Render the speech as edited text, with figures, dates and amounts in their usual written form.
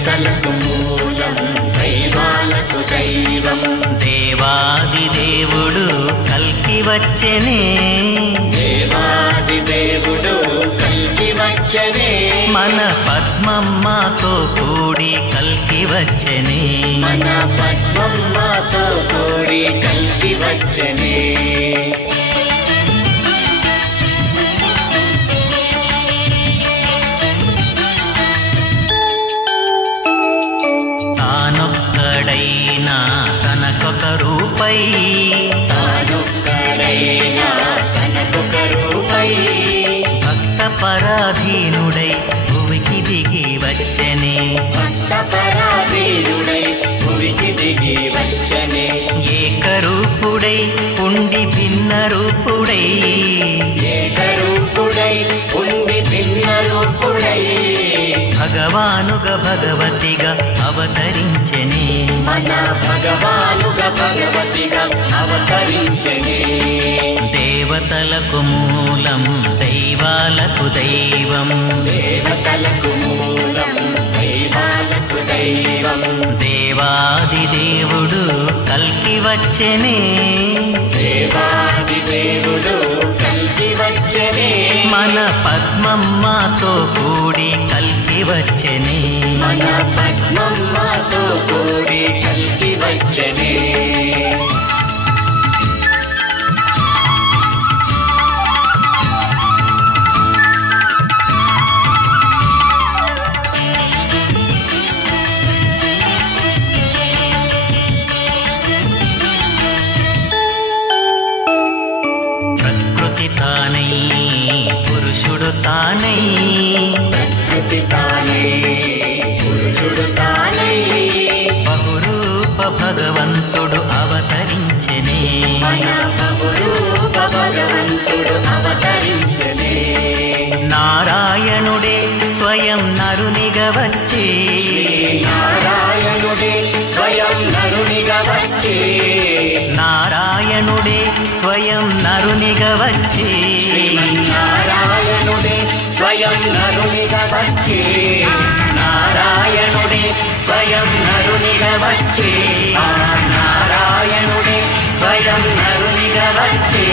దేవతలకు మూలం దైవాలకు దైవం దేవాది దేవుడు కల్కి వచ్చెనే దేవాది దేవుడు కల్కి వచ్చెనే మన పద్మమ్మతో కూడి కల్కి వచ్చెనే మన పద్మమ్మతో కూడి కల్కి వచ్చెనే తానొక్కడైనా తనకొక రూపై తానొక్కడైనా తనకొక రూపై భక్త పరాధీనుడై భువికి దిగి వచ్చెనే భక్త పరాధీనుడై భువికి దిగి వచ్చెనే ఏకరూపుడై ఉండి భిన్న రూపుడై ఏకరూపుడై ఉండి భిన్న రూపుడై భగవానుగా భగవతిగా అవతరించెనే మన భగవానుగా భగవతిగా అవతరించెనే దేవతలకు మూలం దైవాలకు దైవం దేవతలకు మూలం దైవాలకు దైవం దేవాది దేవుడు కల్కి వచ్చెనే దేవాది దేవుడు కల్కి వచ్చెనే మన పద్మమ్మతో కూడి కల్కి వచ్చెనే మన పద్మమ్మతో కూడి కల్కి వచ్చెనే ప్రకృతి తానై పురుషుడు తానై ప్రకృతి తానై పురుషుడు తానై బహురూప భగవంతుడు అవతరించెనే మన బహురూప భగవంతుడు అవతరించెనే నారాయణుడే స్వయం నరునిగా వచ్చి నారాయణుడే స్వయం నరునిగా వచ్చి నారాయణుడే స్వయం నరునిగా వచ్చి నారాయణుడే స్వయం నరునిగా వచ్చి నారాయణుడే స్వయం నరునిగా వచ్చి నారాయణుడే స్వయం నరునిగా వచ్చి